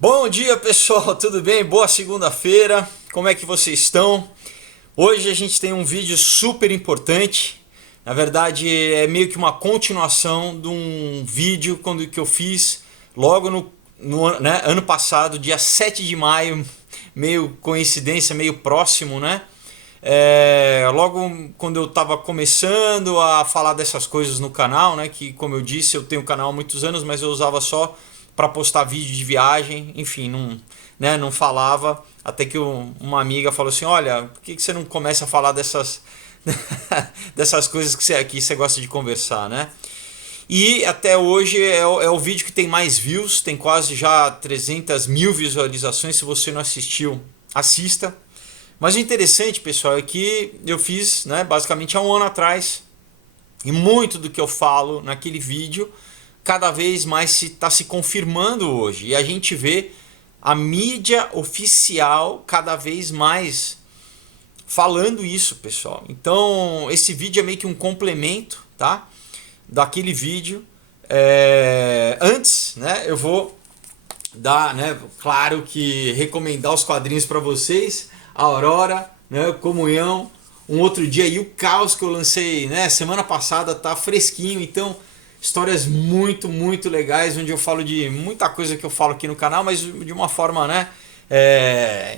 Bom dia, pessoal, tudo bem? Boa segunda-feira, como é que vocês estão? Hoje a gente tem um vídeo super importante. Na verdade, é meio que uma continuação de um vídeo que eu fiz logo no ano passado, dia 7 de maio, meio coincidência, meio próximo, né? Logo quando eu estava começando a falar dessas coisas no canal, né? Que, como eu disse, eu tenho um canal há muitos anos, mas eu usava só para postar vídeo de viagem, enfim, não falava, até que uma amiga falou assim, olha, por que você não começa a falar dessas coisas que você gosta de conversar, né? E até hoje é o vídeo que tem mais views, tem quase já 300 mil visualizações. Se você não assistiu, assista. Mas o interessante, pessoal, é que eu fiz, né, basicamente há um ano atrás, e muito do que eu falo naquele vídeo cada vez mais está se confirmando hoje. E a gente vê a mídia oficial cada vez mais falando isso, pessoal. Então, esse vídeo é meio que um complemento, tá? Daquele vídeo. Antes, né, eu vou dar, né, claro que recomendar os quadrinhos para vocês. A Aurora, né, Comunhão, um outro dia e o Caos que eu lancei, né, semana passada, tá fresquinho. Então, histórias muito, muito legais, onde eu falo de muita coisa que eu falo aqui no canal, mas de uma forma, né,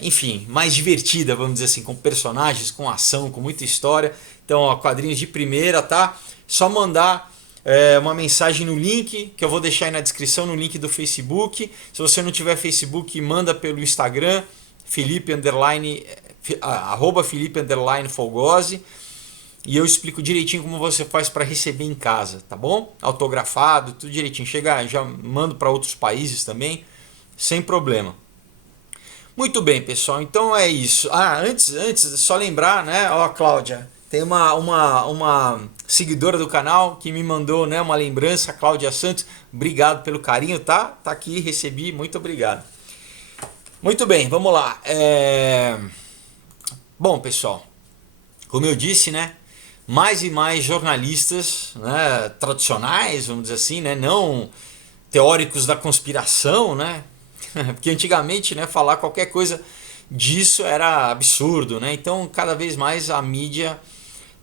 enfim, mais divertida, vamos dizer assim, com personagens, com ação, com muita história. Então, ó, quadrinhos de primeira, tá? Só mandar uma mensagem no link, que eu vou deixar aí na descrição, no link do Facebook. Se você não tiver Facebook, manda pelo Instagram, Felipe underline, arroba Felipe underline Folgose. E eu explico direitinho como você faz para receber em casa, tá bom? Autografado, tudo direitinho. Chega, já mando para outros países também, sem problema. Muito bem, pessoal. Então é isso. Antes só lembrar, né? Ó, Cláudia, tem uma seguidora do canal que me mandou, né, uma lembrança, Cláudia Santos. Obrigado pelo carinho, tá? Tá aqui, recebi. Muito obrigado. Muito bem, vamos lá. Bom, pessoal, como eu disse, né? Mais e mais jornalistas, né, tradicionais, vamos dizer assim, né, não teóricos da conspiração, né, porque antigamente, né, falar qualquer coisa disso era absurdo, né, então cada vez mais a mídia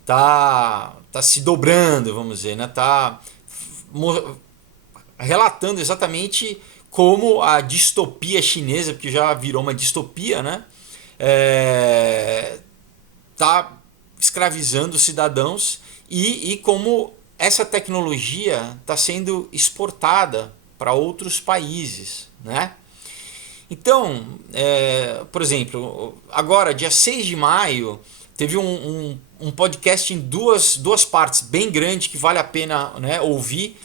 tá se dobrando, vamos dizer, né, tá relatando exatamente como a distopia chinesa, porque já virou uma distopia, né, tá escravizando os cidadãos e como essa tecnologia está sendo exportada para outros países, né? Então, por exemplo, agora, dia 6 de maio, teve um podcast em duas partes, bem grande, que vale a pena, né, ouvir,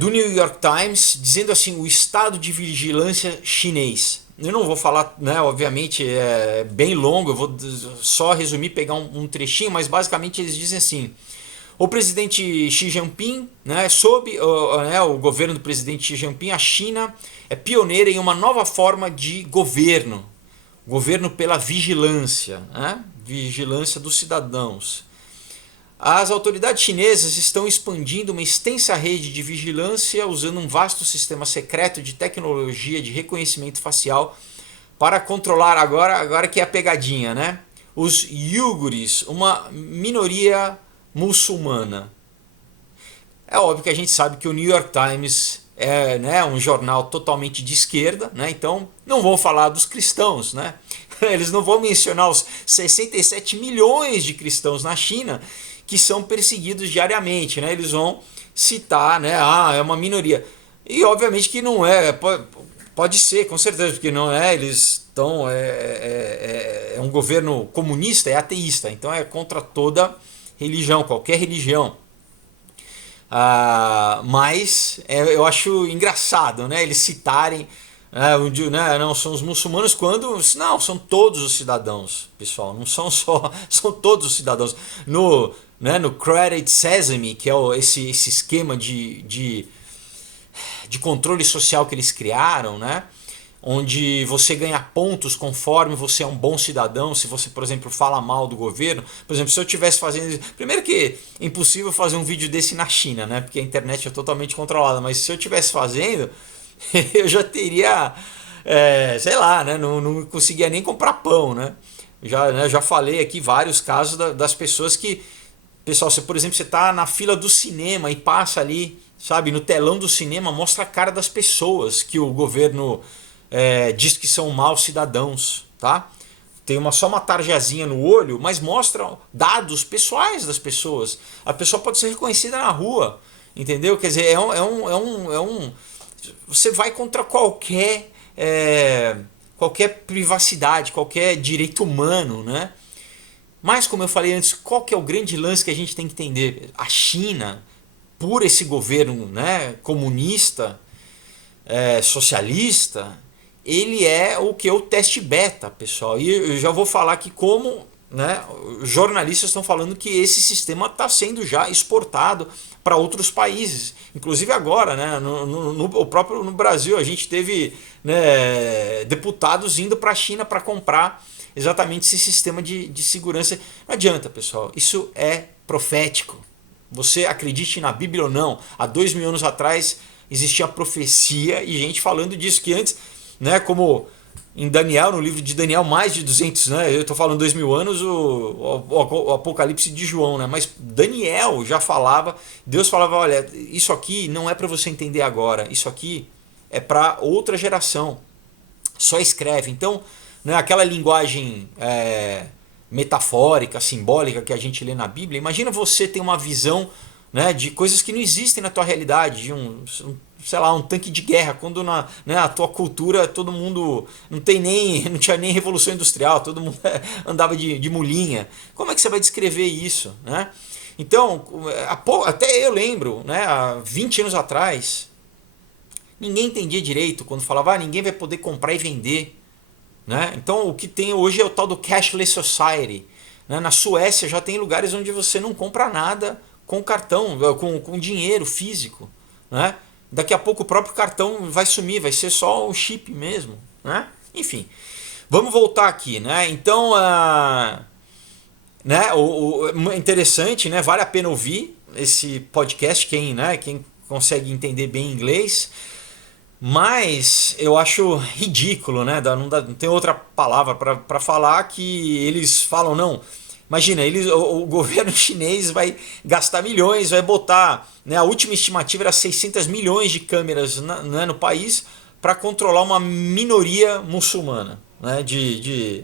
do New York Times, dizendo assim, o estado de vigilância chinês. Eu não vou falar, né, obviamente é bem longo, eu vou só resumir, pegar um trechinho, mas basicamente eles dizem assim: o presidente Xi Jinping, né, sob o governo do presidente Xi Jinping, a China é pioneira em uma nova forma de governo pela vigilância, né, vigilância dos cidadãos. As autoridades chinesas estão expandindo uma extensa rede de vigilância usando um vasto sistema secreto de tecnologia de reconhecimento facial para controlar agora que é a pegadinha, né? Os uigures, uma minoria muçulmana. É óbvio que a gente sabe que o New York Times é, né, um jornal totalmente de esquerda, né? Então não vão falar dos cristãos, né? Eles não vão mencionar os 67 milhões de cristãos na China que são perseguidos diariamente, né? Eles vão citar, né? É uma minoria. E obviamente que não é, pode ser, com certeza, porque não é, eles estão, é um governo comunista, é ateísta, então é contra toda religião, qualquer religião. Mas eu acho engraçado, né? Eles citarem, não são os muçulmanos quando não são todos os cidadãos, pessoal, não são só, são todos os cidadãos no Credit Sesame, que é esse esquema de controle social que eles criaram, né? Onde você ganha pontos conforme você é um bom cidadão. Se você, por exemplo, fala mal do governo, por exemplo, se eu estivesse fazendo, primeiro que é impossível fazer um vídeo desse na China, né? Porque a internet é totalmente controlada, mas se eu estivesse fazendo, eu já teria, sei lá, né? Não conseguia nem comprar pão, né? Já falei aqui vários casos das pessoas que, pessoal, você, por exemplo, você está na fila do cinema e passa ali, sabe, no telão do cinema, mostra a cara das pessoas que o governo diz que são maus cidadãos, tá? Tem só uma tarjazinha no olho, mas mostra dados pessoais das pessoas. A pessoa pode ser reconhecida na rua, entendeu? Quer dizer, você vai contra qualquer privacidade, qualquer direito humano, né? Mas, como eu falei antes, qual que é o grande lance que a gente tem que entender? A China, por esse governo, né, comunista, socialista, ele é o que? O teste beta, pessoal. E eu já vou falar que como, né, os jornalistas estão falando que esse sistema está sendo já exportado para outros países. Inclusive agora, né, o próprio no Brasil, a gente teve, né, deputados indo para a China para comprar exatamente esse sistema de segurança. Não adianta, pessoal. Isso é profético. Você acredite na Bíblia ou não, há 2000 anos atrás existia profecia e gente falando disso, que antes, né, como em Daniel, no livro de Daniel, mais de 200, né, eu estou falando 2000 anos, o Apocalipse de João, né, mas Daniel já falava, Deus falava, olha, isso aqui não é para você entender agora, isso aqui é para outra geração, só escreve. Então, né, aquela linguagem metafórica, simbólica que a gente lê na Bíblia, imagina você ter uma visão, né, de coisas que não existem na tua realidade, de sei lá, um tanque de guerra, quando na tua cultura todo mundo não tinha nem revolução industrial, todo mundo andava de mulinha. Como é que você vai descrever isso, né? Então, até eu lembro, né, há 20 anos atrás, ninguém entendia direito quando falava, ninguém vai poder comprar e vender, né? Então o que tem hoje é o tal do cashless society, né? Na Suécia já tem lugares onde você não compra nada com cartão, com dinheiro físico, né? Daqui a pouco o próprio cartão vai sumir, vai ser só o chip mesmo, né? Enfim, vamos voltar aqui, né? Então, né, interessante, né? Vale a pena ouvir esse podcast, quem consegue entender bem inglês. Mas eu acho ridículo, né? Não tem outra palavra para falar que eles falam, não. Imagina, o governo chinês vai gastar milhões, vai botar, né, a última estimativa era 600 milhões de câmeras no país para controlar uma minoria muçulmana. Né,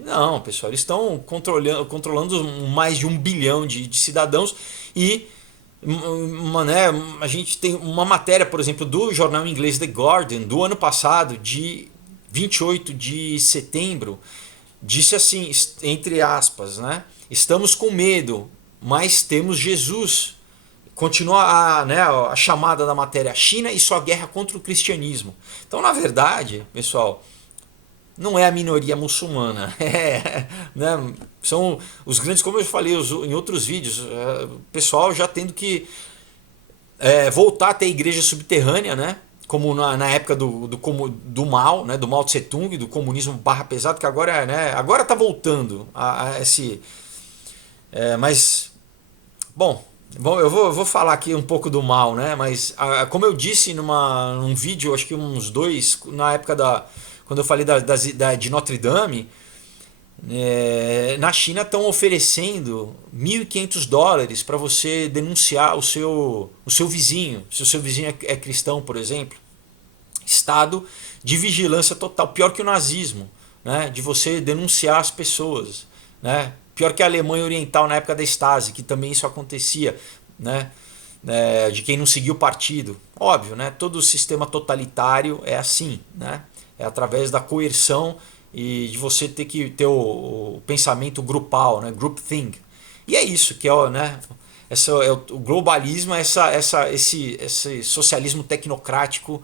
não, pessoal, eles estão controlando mais de 1 bilhão de cidadãos e né, a gente tem uma matéria, por exemplo, do jornal inglês The Guardian, do ano passado, de 28 de setembro, disse assim, entre aspas, né? Estamos com medo, mas temos Jesus. Continua a chamada da matéria, China e sua guerra contra o cristianismo. Então, na verdade, pessoal, não é a minoria muçulmana, né? São os grandes, como eu falei em outros vídeos, o pessoal já tendo que voltar a ter igreja subterrânea, né? Como na época do Mao, né? Do Mao Tse Tung, do comunismo barra pesado, que agora, né? Agora está voltando a esse... mas, bom, eu vou falar aqui um pouco do Mao, né? Mas, como eu disse num vídeo, acho que uns 2, na época quando eu falei de Notre Dame, na China estão oferecendo $1.500 para você denunciar o seu vizinho, se o seu vizinho é cristão, por exemplo. Estado de vigilância total, pior que o nazismo, né? De você denunciar as pessoas, né? Pior que a Alemanha Oriental na época da Stasi, que também isso acontecia, né? De quem não seguia o partido. Óbvio, né? Todo sistema totalitário é assim, né? É através da coerção e de você ter que ter o pensamento grupal, né? Groupthink. E é isso que é, né? O globalismo, esse socialismo tecnocrático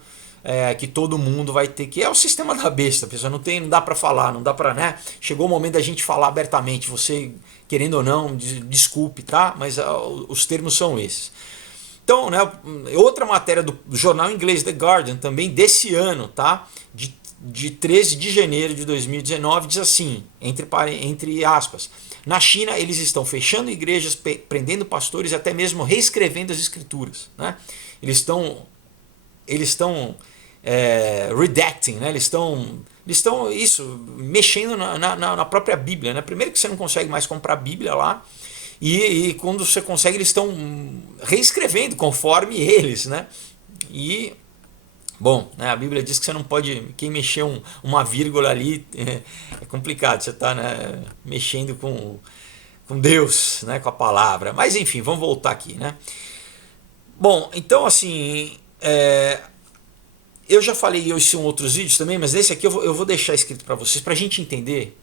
que todo mundo vai ter, que é o sistema da besta, pessoal. Não dá para falar, não dá para, né? Chegou o momento da gente falar abertamente. Você, querendo ou não, desculpe, tá? Mas os termos são esses. Então, né, outra matéria do jornal inglês The Guardian, também desse ano, tá? De 13 de janeiro de 2019, diz assim, entre aspas, na China eles estão fechando igrejas, prendendo pastores e até mesmo reescrevendo as escrituras, né? Eles estão redacting, né? Eles estão isso, mexendo na própria Bíblia, né? Primeiro que você não consegue mais comprar a Bíblia lá, e quando você consegue, eles estão reescrevendo conforme eles, né? E bom, né, a Bíblia diz que você não pode, quem mexer uma vírgula ali é complicado, você está, né, mexendo com Deus, né, com a palavra. Mas enfim, vamos voltar aqui, né? Bom, então assim, eu já falei isso em outros vídeos também, mas nesse aqui eu vou deixar escrito para vocês, para a gente entender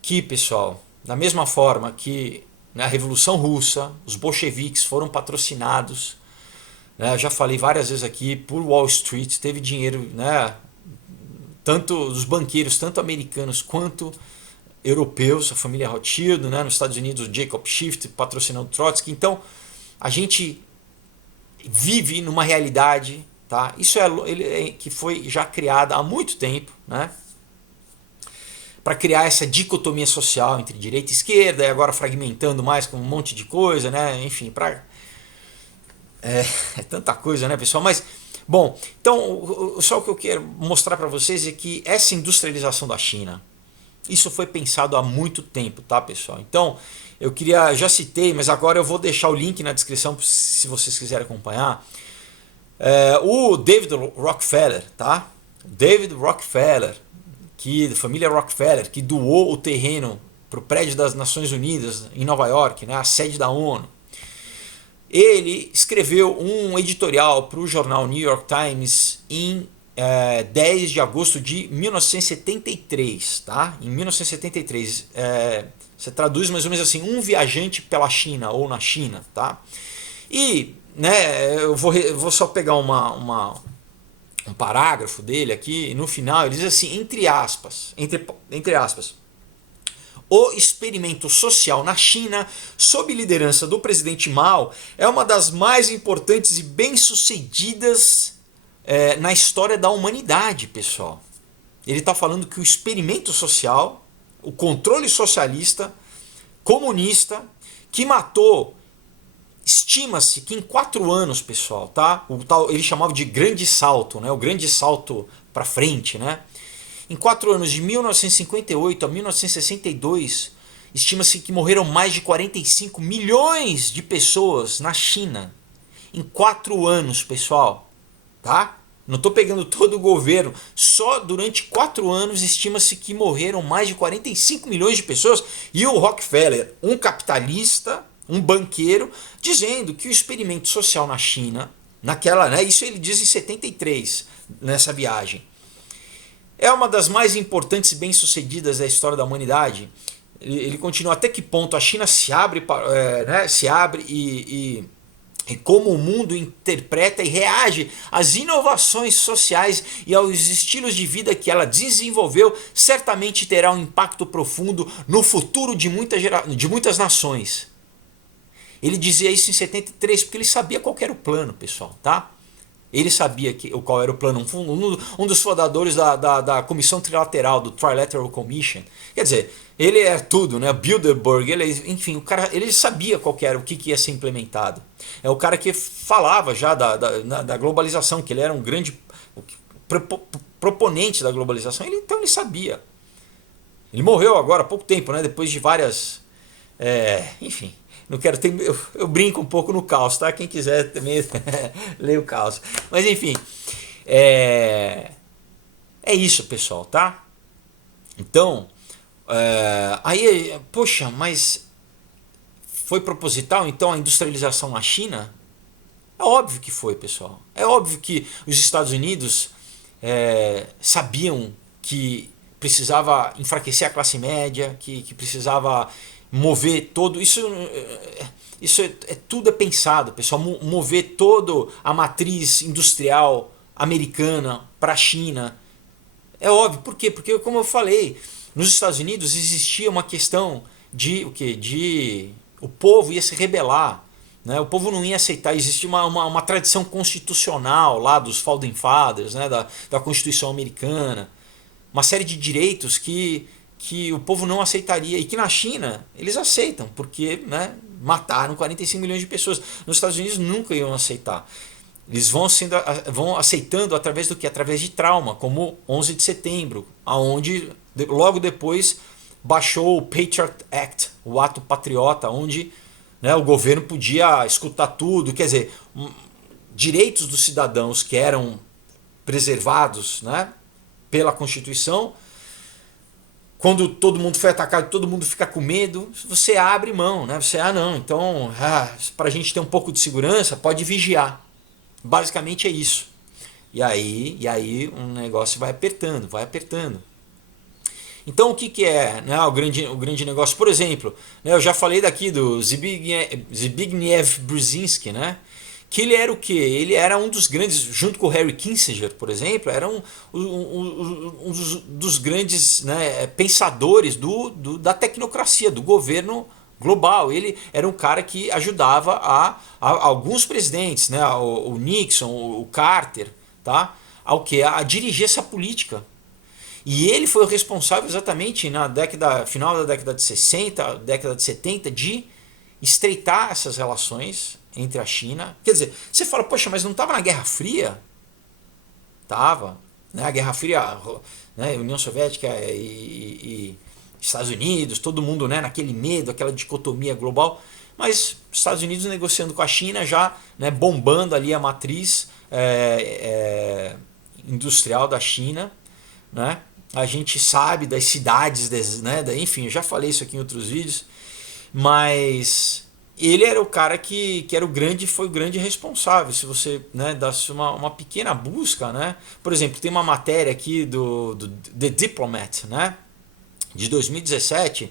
que, pessoal, da mesma forma que na Revolução Russa, os bolcheviques foram patrocinados, né, eu já falei várias vezes aqui, por Wall Street, teve dinheiro, né, tanto dos banqueiros, tanto americanos quanto europeus, a família Rothschild, né, nos Estados Unidos, o Jacob Schiff patrocinando Trotsky. Então, a gente vive numa realidade, tá? Isso que foi já criada há muito tempo, né? Para criar essa dicotomia social entre direita e esquerda, e agora fragmentando mais com um monte de coisa, né? Enfim, é tanta coisa, né, pessoal? Mas, bom, então, só o que eu quero mostrar para vocês é que essa industrialização da China, isso foi pensado há muito tempo, tá, pessoal? Então, já citei, mas agora eu vou deixar o link na descrição se vocês quiserem acompanhar. O David Rockefeller, tá? David Rockefeller, da família Rockefeller, que doou o terreno para o prédio das Nações Unidas em Nova York, né, a sede da ONU. Ele escreveu um editorial para o jornal New York Times em 10 de agosto de 1973, tá? Em 1973, você traduz mais ou menos assim, um viajante pela China ou na China, tá? E, né, eu vou só pegar um parágrafo dele aqui, e no final ele diz assim, entre aspas, o experimento social na China, sob liderança do presidente Mao, é uma das mais importantes e bem-sucedidas na história da humanidade, pessoal. Ele está falando que o experimento social, o controle socialista, comunista, que matou, estima-se que em 4 anos, pessoal, tá? Ele chamava de grande salto, né? O grande salto para frente, né? Em 4 anos, de 1958 a 1962, estima-se que morreram mais de 45 milhões de pessoas na China. Em 4 anos, pessoal. Tá? Não estou pegando todo o governo. Só durante 4 anos estima-se que morreram mais de 45 milhões de pessoas. E o Rockefeller, um capitalista, um banqueiro, dizendo que o experimento social na China, né, isso ele diz em 73, nessa viagem, é uma das mais importantes e bem-sucedidas da história da humanidade. Ele continua, até que ponto a China se abre, né, e como o mundo interpreta e reage às inovações sociais e aos estilos de vida que ela desenvolveu, certamente terá um impacto profundo no futuro de muitas nações. Ele dizia isso em 73 porque ele sabia qual era o plano, pessoal, tá? Ele sabia qual era o plano. Um dos fundadores da Comissão Trilateral, do Trilateral Commission. Quer dizer, ele é tudo, né? Bilderberg, enfim, o cara, ele sabia o que ia ser implementado. É o cara que falava já da globalização, que ele era um grande proponente da globalização. Então ele sabia. Ele morreu agora há pouco tempo, né? Depois de várias... enfim... Não quero ter, eu brinco um pouco no caos, tá? Quem quiser também lê o caos. Mas enfim, é isso, pessoal, tá? Então, aí, poxa, mas foi proposital então a industrialização na China? É óbvio que foi, pessoal. É óbvio que os Estados Unidos sabiam que precisava enfraquecer a classe média, que precisava mover todo isso tudo é pensado, pessoal. Mover toda a matriz industrial americana para a China. É óbvio, por quê? Porque, como eu falei, nos Estados Unidos existia uma questão de o quê? O povo ia se rebelar, né? O povo não ia aceitar. Existia uma tradição constitucional lá dos Founding Fathers, né? da Constituição Americana, uma série de direitos que o povo não aceitaria, e que na China eles aceitam, porque, né, mataram 45 milhões de pessoas. Nos Estados Unidos nunca iam aceitar. Eles vão aceitando através do que? Através de trauma, como 11 de setembro, aonde logo depois baixou o Patriot Act, o ato patriota, onde, né, o governo podia escutar tudo, quer dizer, direitos dos cidadãos que eram preservados, né, pela Constituição. Quando todo mundo foi atacado, todo mundo fica com medo, você abre mão, né? Você, não, então, para a gente ter um pouco de segurança, pode vigiar. Basicamente é isso. E aí um negócio vai apertando, vai apertando. Então o que, que é, né, o grande negócio? Por exemplo, né, eu já falei daqui do Zbigniew Brzezinski, né? Que ele era o quê? Ele era um dos grandes, junto com o Harry Kissinger, por exemplo, era um dos grandes, né, pensadores da tecnocracia, do governo global. Ele era um cara que ajudava a alguns presidentes, né, o Nixon, o Carter, tá? Ao que? A dirigir essa política. E ele foi o responsável exatamente na final da década de 60, década de 70, de estreitar essas relações entre a China. Quer dizer, você fala, poxa, mas não estava na Guerra Fria? Tava. Né? A Guerra Fria, né? União Soviética e Estados Unidos, todo mundo, né? Naquele medo, aquela dicotomia global. Mas Estados Unidos negociando com a China já, né? Bombando ali a matriz industrial da China, né? A gente sabe das cidades, né? Enfim, eu já falei isso aqui em outros vídeos, mas ele era o cara que era foi o grande responsável. Se você, né, desse uma pequena busca, né? Por exemplo, tem uma matéria aqui do The Diplomat, né? De 2017,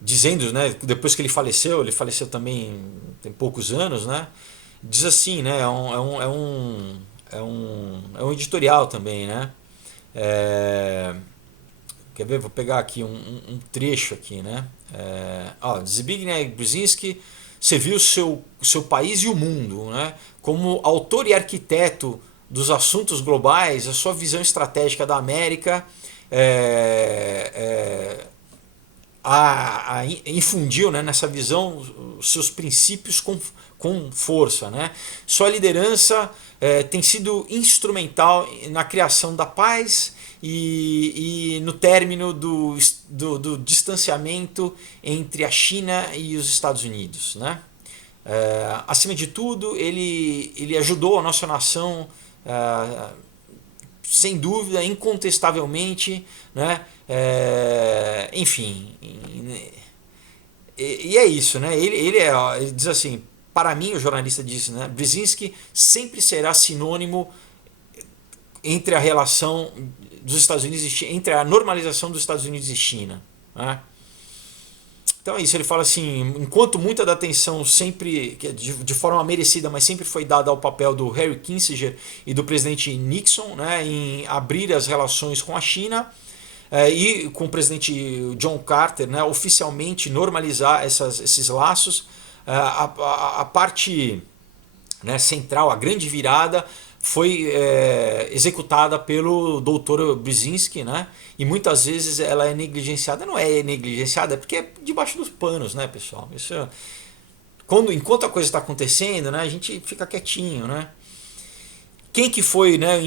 dizendo, né? Depois que ele faleceu também tem poucos anos, né? Diz assim, né? É um editorial também, né? Quer ver? Vou pegar aqui um trecho aqui, né? Zbigniew Brzezinski serviu o seu país e o mundo, né? Como autor e arquiteto dos assuntos globais, a sua visão estratégica da América infundiu, né, nessa visão os seus princípios com força, né? Sua liderança tem sido instrumental na criação da paz e no término do distanciamento entre a China e os Estados Unidos, né? Acima de tudo, ele ajudou a nossa nação, sem dúvida, incontestavelmente, né? Enfim, e é isso, né? Ele diz assim, para mim, o jornalista disse, né? Brzezinski sempre será sinônimo entre a relação dos Estados Unidos e China, entre a normalização dos Estados Unidos e China, né? Então é isso, ele fala assim, enquanto muita da atenção sempre, de forma merecida, mas sempre foi dada ao papel do Harry Kissinger e do presidente Nixon, né, em abrir as relações com a China, e com o presidente John Carter, né, oficialmente normalizar esses laços, a parte, né, central, a grande virada, foi executada pelo Dr. Brzezinski, né? E muitas vezes ela é negligenciada. Não é negligenciada, é porque é debaixo dos panos, né, pessoal? Enquanto a coisa está acontecendo, né, a gente fica quietinho, né? Quem que foi, né,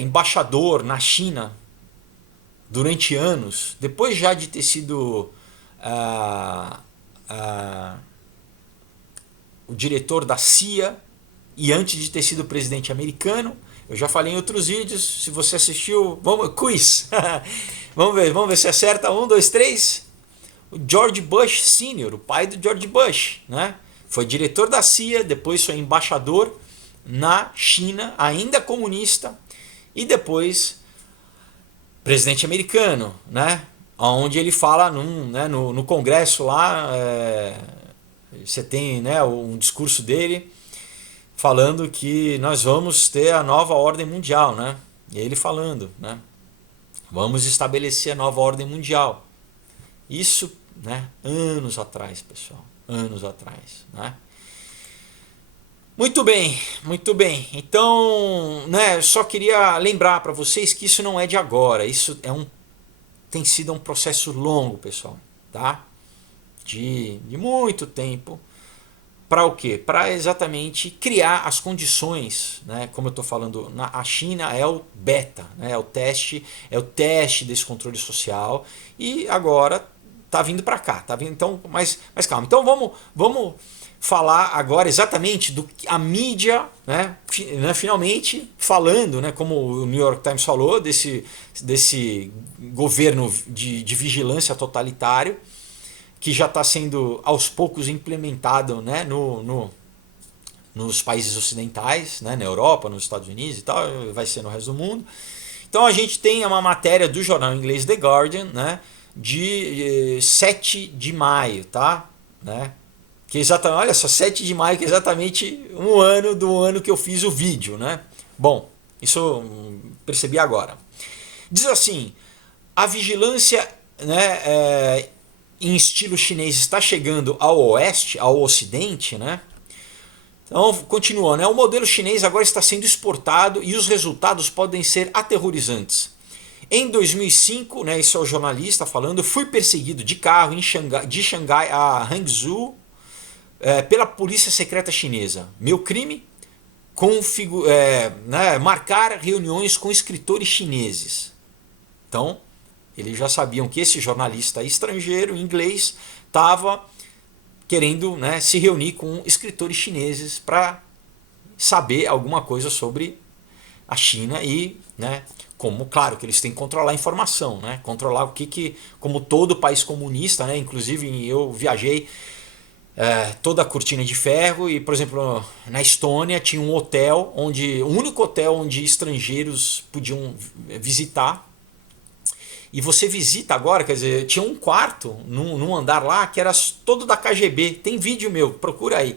embaixador na China durante anos, depois já de ter sido o diretor da CIA, e antes de ter sido presidente americano? Eu já falei em outros vídeos, se você assistiu, vamos, quiz. vamos ver se acerta. 1, 2, 3. O George Bush Sr., o pai do George Bush, né? Foi diretor da CIA, depois foi embaixador na China, ainda comunista, e depois presidente americano, né? Onde ele fala no Congresso lá, você tem, né, um discurso dele falando que nós vamos ter a nova ordem mundial, né? E ele falando, né? Vamos estabelecer a nova ordem mundial. Isso, né? Anos atrás, pessoal. Anos atrás, né? Muito bem, muito bem. Então, né? Só queria lembrar para vocês que isso não é de agora. Isso tem sido um processo longo, pessoal, tá? De muito tempo. para o quê? Para exatamente criar as condições, né? Como eu estou falando, a China é o beta, né? É o teste desse controle social e agora está vindo para cá, tá vindo, então, mas calma. Então vamos falar agora exatamente do que a mídia, né, finalmente falando, né, como o New York Times falou, desse governo de vigilância totalitário que já está sendo aos poucos implementado, né, nos países ocidentais, né, na Europa, nos Estados Unidos e tal, vai ser no resto do mundo. Então a gente tem uma matéria do jornal inglês The Guardian, né, de 7 de maio, tá? Né? Que exatamente, olha só, 7 de maio, que é exatamente um ano do ano que eu fiz o vídeo, né? Bom, isso eu percebi agora. Diz assim, a vigilância, né, em estilo chinês está chegando ao oeste, ao ocidente, né? Então, continuando, né? O modelo chinês agora está sendo exportado e os resultados podem ser aterrorizantes. Em 2005, né, isso é o jornalista falando, fui perseguido de carro de Xangai a Hangzhou pela polícia secreta chinesa. Meu crime? Né, marcar reuniões com escritores chineses. Então, eles já sabiam que esse jornalista estrangeiro, inglês, estava querendo, né, se reunir com escritores chineses para saber alguma coisa sobre a China e, né, como, claro, que eles têm que controlar a informação, né, controlar o que como todo país comunista, né, inclusive eu viajei toda a cortina de ferro e, por exemplo, na Estônia tinha um hotel o único hotel onde estrangeiros podiam visitar. E você visita agora, quer dizer, tinha um quarto num andar lá que era todo da KGB. Tem vídeo meu, procura aí.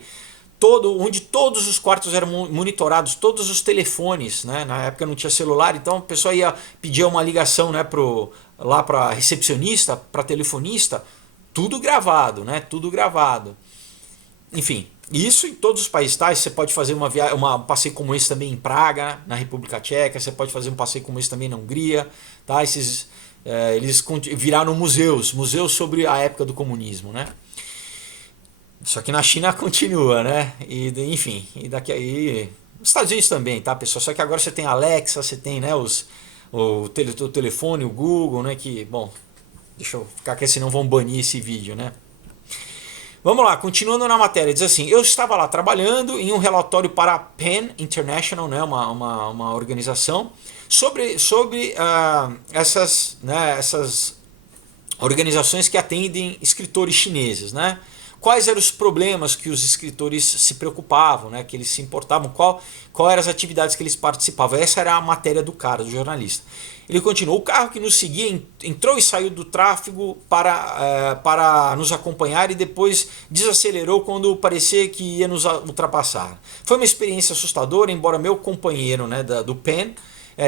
Onde todos os quartos eram monitorados, todos os telefones, né? Na época não tinha celular, então a pessoa ia pedir uma ligação, né, lá para recepcionista, para telefonista, tudo gravado, né? Tudo gravado. Enfim, isso em todos os países, tá? Você pode fazer um passeio como esse também em Praga, na República Tcheca, você pode fazer um passeio como esse também na Hungria, tá? Eles viraram museus sobre a época do comunismo, né? Só que na China continua, né? Enfim, e daqui aí, nos Estados Unidos também, tá, pessoal? Só que agora você tem Alexa, você tem, né, o telefone, o Google, né? Que, bom, deixa eu ficar aqui, senão vão banir esse vídeo, né? Vamos lá, continuando na matéria, diz assim, eu estava lá trabalhando em um relatório para a PEN International, né, uma organização, sobre essas organizações que atendem escritores chineses, né? Quais eram os problemas que os escritores se preocupavam, né? Que eles se importavam, qual eram as atividades que eles participavam. Essa era a matéria do cara, do jornalista. Ele continuou, o carro que nos seguia entrou e saiu do tráfego para nos acompanhar e depois desacelerou quando parecia que ia nos ultrapassar. Foi uma experiência assustadora, embora meu companheiro, né, do PEN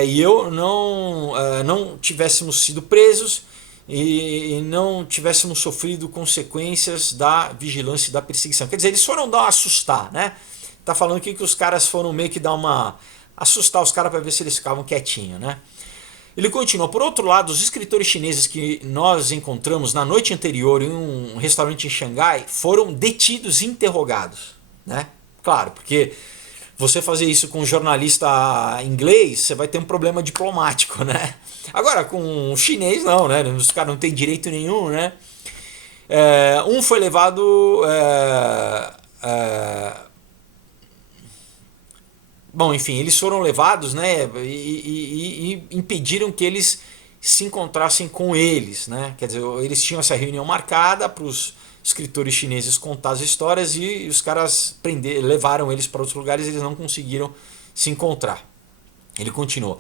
e eu não tivéssemos sido presos e não tivéssemos sofrido consequências da vigilância e da perseguição. Quer dizer, eles foram dar uma assustar, né? Tá falando aqui que os caras foram meio que dar assustar os caras para ver se eles ficavam quietinhos, né? Ele continua, por outro lado, os escritores chineses que nós encontramos na noite anterior em um restaurante em Xangai foram detidos e interrogados, né? Claro, porque você fazer isso com um jornalista inglês, você vai ter um problema diplomático, né? Agora, com um chinês, não, né? Os caras não têm direito nenhum, né? Um foi levado... Bom, enfim, eles foram levados, né? E impediram que eles se encontrassem com eles, né? Quer dizer, eles tinham essa reunião marcada para os escritores chineses contar as histórias e os caras levaram eles para outros lugares e eles não conseguiram se encontrar. Ele continuou.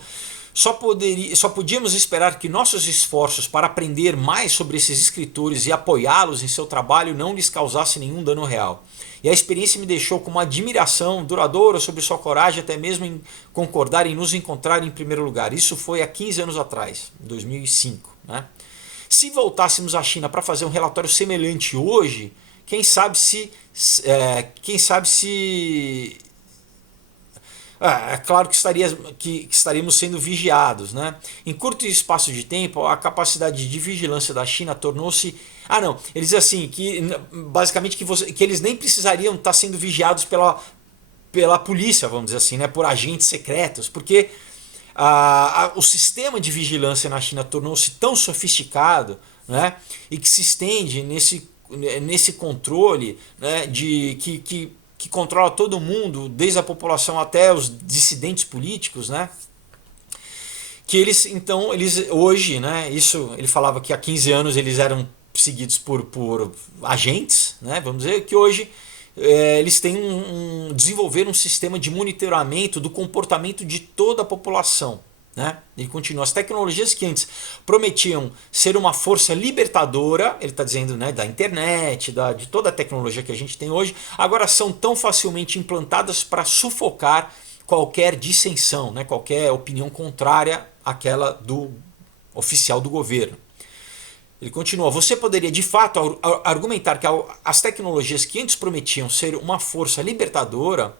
Só podíamos esperar que nossos esforços para aprender mais sobre esses escritores e apoiá-los em seu trabalho não lhes causasse nenhum dano real. E a experiência me deixou com uma admiração duradoura sobre sua coragem, até mesmo em concordar em nos encontrar em primeiro lugar. Isso foi há 15 anos atrás, 2005, né? Se voltássemos à China para fazer um relatório semelhante hoje, quem sabe se É claro que estaríamos sendo vigiados, né? Em curto espaço de tempo, a capacidade de vigilância da China tornou-se. Ah, não. Eles dizem assim que basicamente que eles nem precisariam estar sendo vigiados pela polícia, vamos dizer assim, né? Por agentes secretos, porque o sistema de vigilância na China tornou-se tão sofisticado, né? E que se estende nesse controle, né? Que controla todo mundo, desde a população até os dissidentes políticos, né? Que eles hoje, né? Isso ele falava que há 15 anos eles eram seguidos por agentes, né? Vamos dizer que hoje eles têm desenvolver um sistema de monitoramento do comportamento de toda a população. Né? Ele continua. As tecnologias que antes prometiam ser uma força libertadora, ele está dizendo, né, da internet, de toda a tecnologia que a gente tem hoje, agora são tão facilmente implantadas para sufocar qualquer dissensão, né, qualquer opinião contrária àquela do oficial do governo. Ele continua, você poderia de fato argumentar que as tecnologias que antes prometiam ser uma força libertadora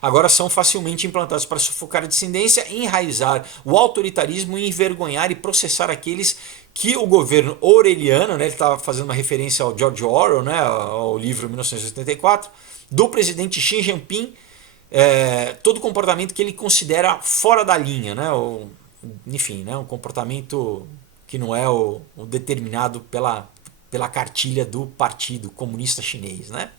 agora são facilmente implantadas para sufocar a dissidência, enraizar o autoritarismo e envergonhar e processar aqueles que o governo orwelliano, né, ele estava fazendo uma referência ao George Orwell, né, ao livro 1984, do presidente Xi Jinping, todo comportamento que ele considera fora da linha, né, enfim, né, um comportamento que não é o determinado pela cartilha do Partido Comunista Chinês, né?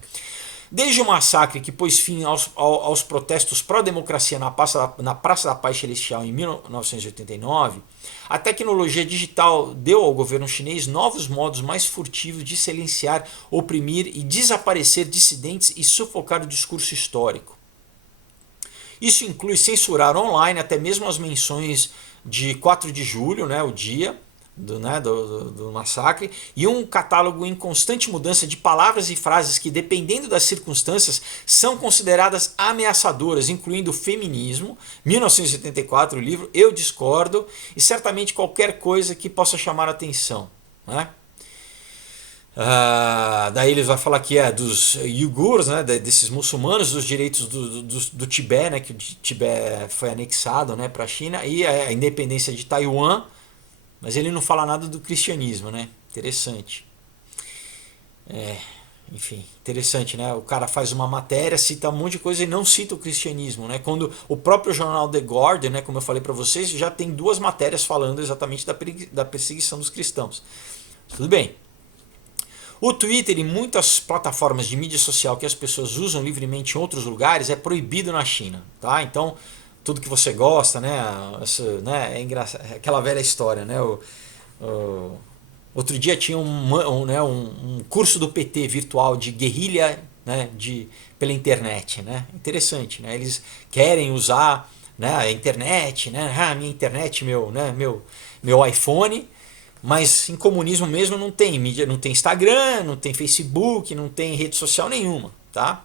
Desde o massacre que pôs fim aos protestos pró-democracia na Praça da Paz Celestial em 1989, a tecnologia digital deu ao governo chinês novos modos mais furtivos de silenciar, oprimir e desaparecer dissidentes e sufocar o discurso histórico. Isso inclui censurar online até mesmo as menções de 4 de julho, né, o dia do massacre, e um catálogo em constante mudança de palavras e frases que, dependendo das circunstâncias, são consideradas ameaçadoras, incluindo o feminismo, 1984, o livro, eu discordo, e certamente qualquer coisa que possa chamar a atenção. Né? Daí ele vai falar que dos uigures, né, desses muçulmanos, dos direitos do Tibete, né, que o Tibete foi anexado, né, para a China, e a independência de Taiwan. Mas ele não fala nada do cristianismo, né? Interessante. Enfim, interessante, né? O cara faz uma matéria, cita um monte de coisa e não cita o cristianismo, né? Quando o próprio jornal The Guardian, né, como eu falei para vocês, já tem 2 matérias falando exatamente da perseguição dos cristãos. Tudo bem. O Twitter e muitas plataformas de mídia social que as pessoas usam livremente em outros lugares é proibido na China, tá? Então, tudo que você gosta, né? É engraçado, aquela velha história, né? Outro dia tinha um curso do PT virtual de guerrilha, né? Pela internet, né? Interessante, né? Eles querem usar, né, a internet, né? Minha internet, meu iPhone, mas em comunismo mesmo não tem mídia, não tem Instagram, não tem Facebook, não tem rede social nenhuma, tá?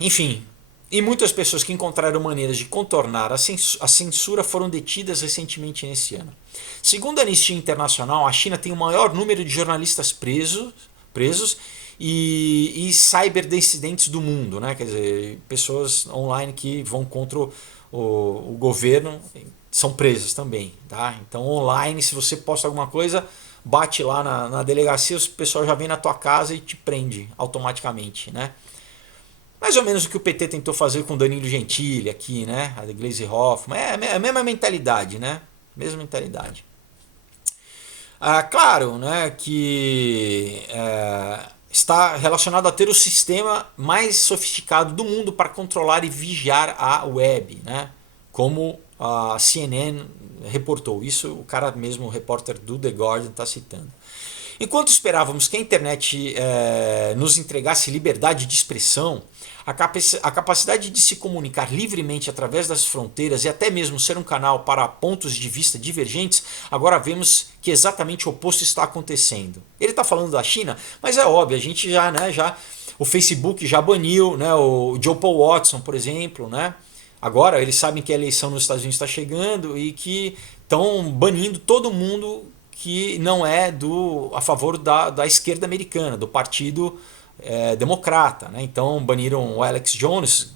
Enfim. E muitas pessoas que encontraram maneiras de contornar a censura foram detidas recentemente nesse ano. Segundo a Anistia Internacional, a China tem o maior número de jornalistas presos e cyberdissidentes do mundo, né? Quer dizer, pessoas online que vão contra o governo são presas também. Tá? Então, online, se você posta alguma coisa, bate lá na delegacia, o pessoal já vem na tua casa e te prende automaticamente, né? Mais ou menos o que o PT tentou fazer com Danilo Gentili aqui, né? A Gleisi Hoffmann. É a mesma mentalidade, né? Mesma mentalidade. Claro, né, que está relacionado a ter o sistema mais sofisticado do mundo para controlar e vigiar a web, né? Como a CNN reportou. Isso o cara mesmo, o repórter do The Guardian, está citando. Enquanto esperávamos que a internet nos entregasse liberdade de expressão, a capacidade de se comunicar livremente através das fronteiras e até mesmo ser um canal para pontos de vista divergentes, agora vemos que exatamente o oposto está acontecendo. Ele está falando da China, mas é óbvio, a gente o Facebook já baniu, né, o Joe Paul Watson, por exemplo, né? Agora eles sabem que a eleição nos Estados Unidos está chegando e que estão banindo todo mundo que não é a favor da esquerda americana, do partido democrata, né? Então baniram o Alex Jones,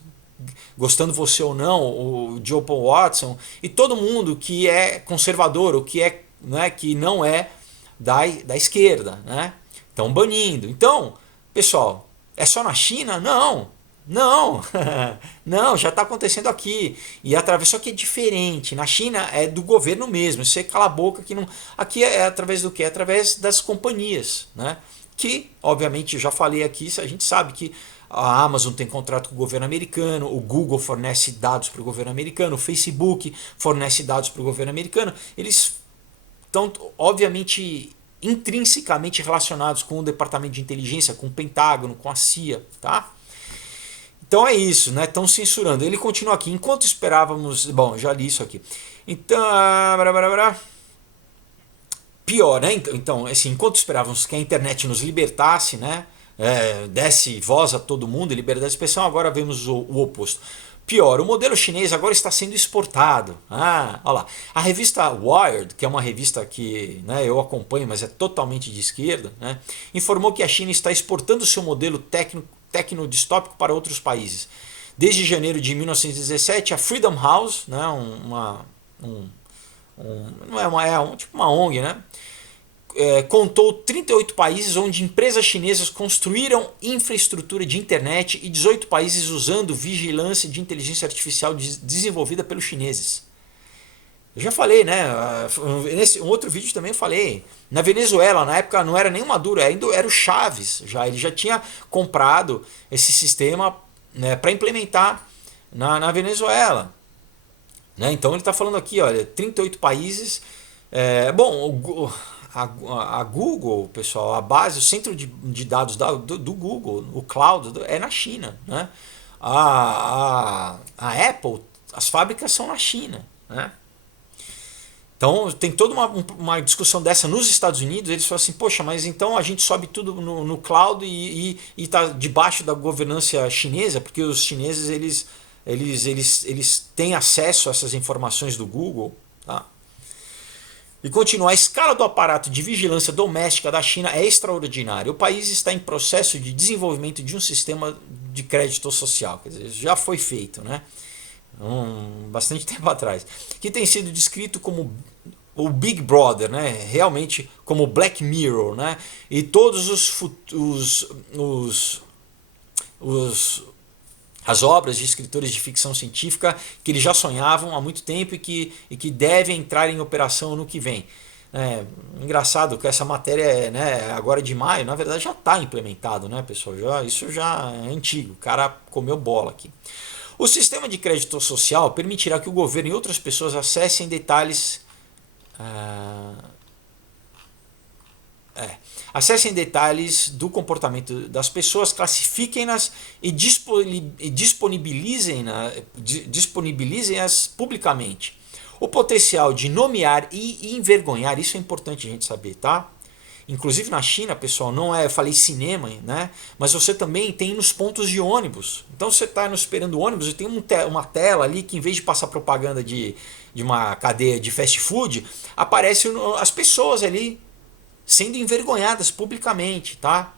gostando você ou não, o Joe Paul Watson e todo mundo que é conservador, ou que é, né, que não é da esquerda, né? Estão banindo. Então, pessoal, é só na China? Não. Não, não, já está acontecendo aqui. E através, só que é diferente. Na China é do governo mesmo. Você cala a boca que não. Aqui é através do quê? É através das companhias, né? Que, obviamente, eu já falei aqui, a gente sabe que a Amazon tem contrato com o governo americano, o Google fornece dados para o governo americano, o Facebook fornece dados para o governo americano. Eles estão, obviamente, intrinsecamente relacionados com o Departamento de Inteligência, com o Pentágono, com a CIA, tá? Então é isso, né? Estão censurando. Ele continua aqui. Enquanto esperávamos. Bom, já li isso aqui. Então. Pior, né? Então, assim, enquanto esperávamos que a internet nos libertasse, né? Desse voz a todo mundo e liberdade de expressão, agora vemos o oposto. Pior, o modelo chinês agora está sendo exportado. Ah, olha lá. A revista Wired, que é uma revista que, né, eu acompanho, mas é totalmente de esquerda, né, informou que a China está exportando seu modelo tecnodistópico para outros países. Desde janeiro de 1917, a Freedom House, né, não é tipo uma ONG, né, contou 38 países onde empresas chinesas construíram infraestrutura de internet e 18 países usando vigilância de inteligência artificial desenvolvida pelos chineses. Eu já falei, né? Nesse um outro vídeo também eu falei. Na Venezuela, na época não era nem o Maduro, era o Chaves. Ele já tinha comprado esse sistema, né, para implementar na Venezuela. Né? Então ele está falando aqui, olha, 38 países. Bom, a Google, pessoal, a base, o centro de dados do Google, o cloud, é na China. Né? A Apple, as fábricas são na China. Né? Então tem toda uma discussão dessa nos Estados Unidos. Eles falam assim, poxa, mas então a gente sobe tudo no cloud e está debaixo da governança chinesa, porque os chineses eles têm acesso a essas informações do Google. Tá? E continua, a escala do aparato de vigilância doméstica da China é extraordinária. O país está em processo de desenvolvimento de um sistema de crédito social. Quer dizer, já foi feito, né? Bastante tempo atrás. Que tem sido descrito como o Big Brother, né? Realmente como Black Mirror. Né? E todos as obras de escritores de ficção científica que eles já sonhavam há muito tempo e que devem entrar em operação no que vem. Engraçado que essa matéria, né, agora de maio, na verdade já está implementado, né, pessoal? Isso já é antigo, o cara comeu bola aqui. O sistema de crédito social permitirá que o governo e outras pessoas acessem detalhes. Acessem detalhes do comportamento das pessoas, classifiquem-nas e disponibilizem-as publicamente. O potencial de nomear e envergonhar, isso é importante a gente saber, tá? Inclusive na China, pessoal, não é, eu falei cinema, né? Mas você também tem nos pontos de ônibus. Então você está esperando o ônibus e tem uma tela ali que, em vez de passar propaganda de uma cadeia de fast food, aparece as pessoas ali sendo envergonhadas publicamente, tá?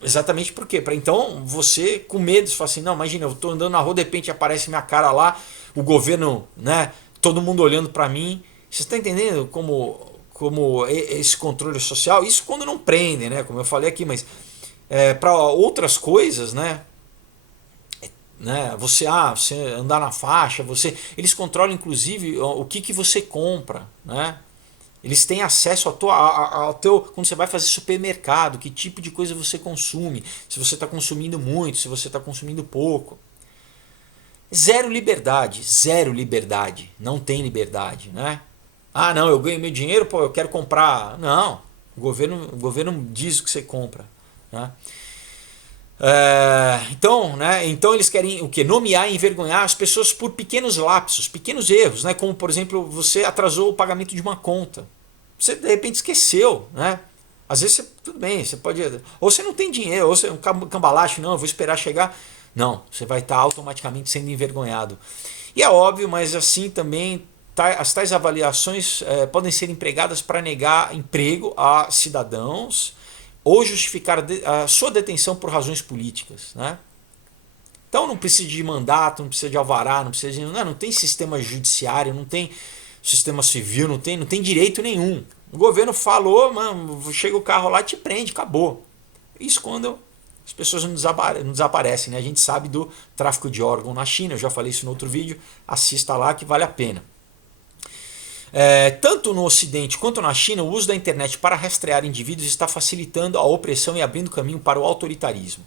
Exatamente por quê? Para então você, com medo, você fala assim, não, imagina, eu estou andando na rua, de repente aparece minha cara lá, o governo, né? Todo mundo olhando para mim. Você está entendendo como esse controle social? Isso quando não prendem, né? Como eu falei aqui, mas para outras coisas, né? Você andar na faixa, eles controlam inclusive o que você compra, né? Eles têm acesso ao teu, quando você vai fazer supermercado, que tipo de coisa você consome, se você está consumindo muito, se você está consumindo pouco. Zero liberdade, não tem liberdade, né? Ah, não, eu ganho meu dinheiro, pô, eu quero comprar. Não, o governo diz o que você compra, né? Então eles querem o quê? Nomear e envergonhar as pessoas por pequenos lapsos, pequenos erros, né? Como por exemplo, você atrasou o pagamento de uma conta. Você de repente esqueceu, né? Às vezes tudo bem, você pode. Ou você não tem dinheiro, ou você é um cambalacho, não, eu vou esperar chegar. Não, você vai estar automaticamente sendo envergonhado. E é óbvio, mas assim também as tais avaliações podem ser empregadas para negar emprego a cidadãos ou justificar a sua detenção por razões políticas, né? Então não precisa de mandato, não precisa de alvará, não tem sistema judiciário, não tem sistema civil, não tem direito nenhum. O governo falou, mano, chega o carro lá e te prende, acabou. Isso quando as pessoas não desaparecem, né? A gente sabe do tráfico de órgão na China, eu já falei isso no outro vídeo, assista lá que vale a pena. Tanto no Ocidente quanto na China, o uso da internet para rastrear indivíduos está facilitando a opressão e abrindo caminho para o autoritarismo.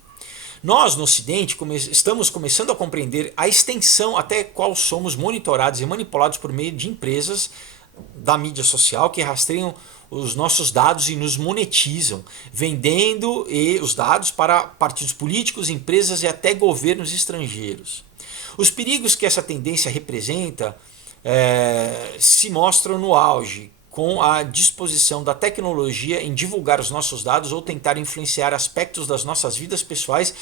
Nós, no Ocidente, estamos começando a compreender a extensão até qual somos monitorados e manipulados por meio de empresas da mídia social que rastreiam os nossos dados e nos monetizam, vendendo os dados para partidos políticos, empresas e até governos estrangeiros. Os perigos que essa tendência representa se mostram no auge, com a disposição da tecnologia em divulgar os nossos dados ou tentar influenciar aspectos das nossas vidas pessoais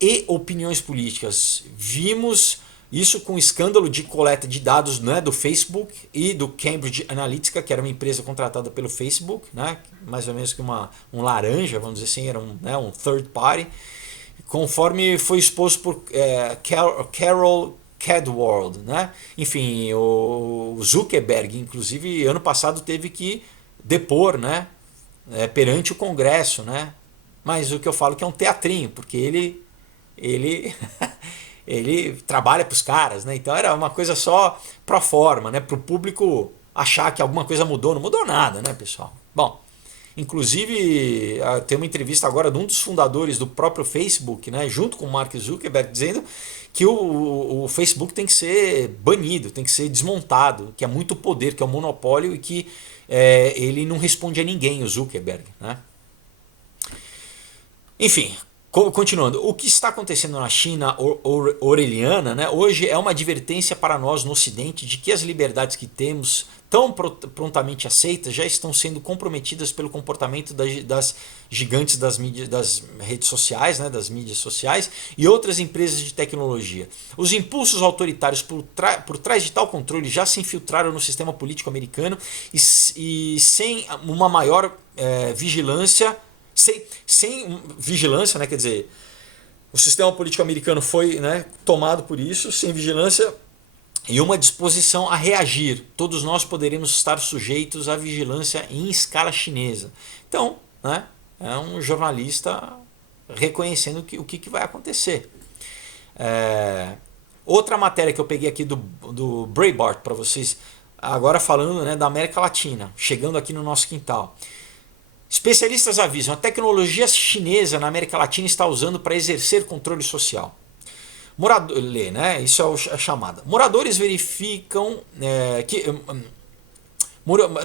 e opiniões políticas. Vimos isso com o escândalo de coleta de dados, né, do Facebook e do Cambridge Analytica, que era uma empresa contratada pelo Facebook, né, mais ou menos que um laranja, vamos dizer assim, era um third party, conforme foi exposto por Carol Cadwalladr, né? Enfim, o Zuckerberg, inclusive, ano passado teve que depor, né? Perante o Congresso, né? Mas o que eu falo que é um teatrinho, porque ele ele trabalha para os caras, né? Então era uma coisa só pro forma, né? Para o público achar que alguma coisa mudou, não mudou nada, né, pessoal? Bom, inclusive tem uma entrevista agora de um dos fundadores do próprio Facebook, né? Junto com o Mark Zuckerberg, dizendo que o Facebook tem que ser banido, tem que ser desmontado, que é muito poder, que é um monopólio e que ele não responde a ninguém, o Zuckerberg, né? Enfim, continuando, o que está acontecendo na China orwelliana, né, hoje é uma advertência para nós no Ocidente de que as liberdades que temos, tão prontamente aceitas, já estão sendo comprometidas pelo comportamento das gigantes das redes sociais, né, das mídias sociais e outras empresas de tecnologia. Os impulsos autoritários por trás de tal controle já se infiltraram no sistema político americano e sem uma maior vigilância, sem vigilância, né, quer dizer, o sistema político americano foi, né, tomado por isso, sem vigilância e uma disposição a reagir. Todos nós poderemos estar sujeitos à vigilância em escala chinesa. Então, né, é um jornalista reconhecendo o que vai acontecer. Outra matéria que eu peguei aqui do Breitbart para vocês, agora falando, né, da América Latina, chegando aqui no nosso quintal. Especialistas avisam, a tecnologia chinesa na América Latina está usando para exercer controle social. Né? Isso é a chamada. Moradores verificam que...